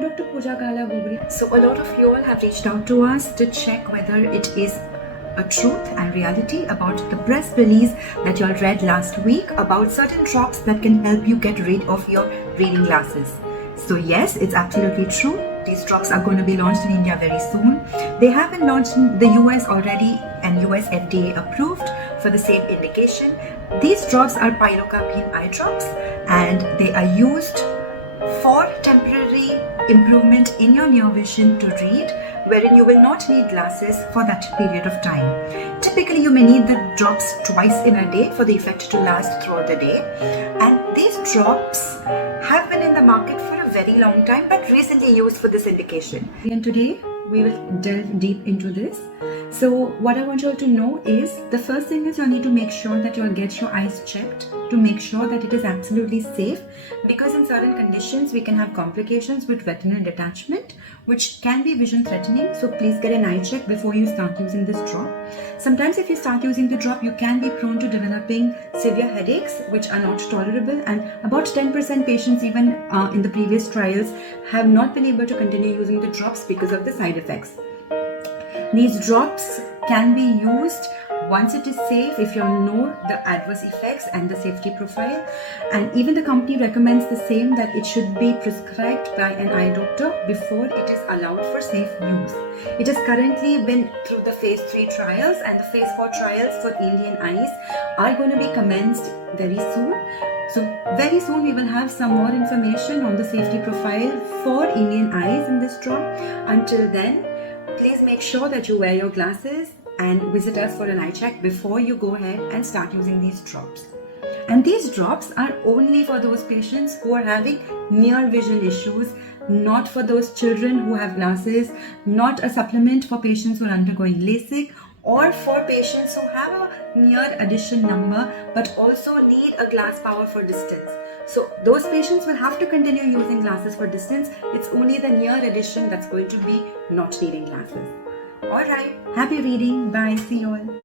I'm Dr. Pooja Gala Gogri. So a lot of you all have reached out to us to check whether it is a truth and reality about the press release that you all read last week about certain drops that can help you get rid of your reading glasses. So yes, it's absolutely true. These drops are going to be launched in India very soon. They have been launched in the US already and US FDA approved for the same indication. These drops are pilocarpine eye drops and they are used for temporary improvement in your near vision to read, wherein you will not need glasses for that period of time. Typically, you may need the drops twice in a day for the effect to last throughout the day. And these drops have been in the market for a very long time, but recently used for this indication. And today, we will delve deep into this. So what I want you all to know is the first thing is you need to make sure that you'll get your eyes checked to make sure that it is absolutely safe, because in certain conditions we can have complications with retinal detachment which can be vision threatening. So please get an eye check before you start using this drop. Sometimes if you start using the drop, you can be prone to developing severe headaches which are not tolerable, and about 10% patients even in the previous trials have not been able to continue using the drops because of the side effects. These drops can be used once it is safe if you know the adverse effects and the safety profile, and even the company recommends the same, that it should be prescribed by an eye doctor before it is allowed for safe use. It has currently been through the phase 3 trials, and the phase 4 trials for Indian eyes are going to be commenced very soon. So very soon we will have some more information on the safety profile for Indian eyes in this drop. Until then, please make sure that you wear your glasses and visit us for an eye check before you go ahead and start using these drops. And these drops are only for those patients who are having near vision issues, not for those children who have glasses, not a supplement for patients who are undergoing LASIK, or for patients who have a near addition number but also need a glass power for distance. So those patients will have to continue using glasses for distance. It's only the near addition that's going to be not needing glasses. Alright, happy reading. Bye. See you all.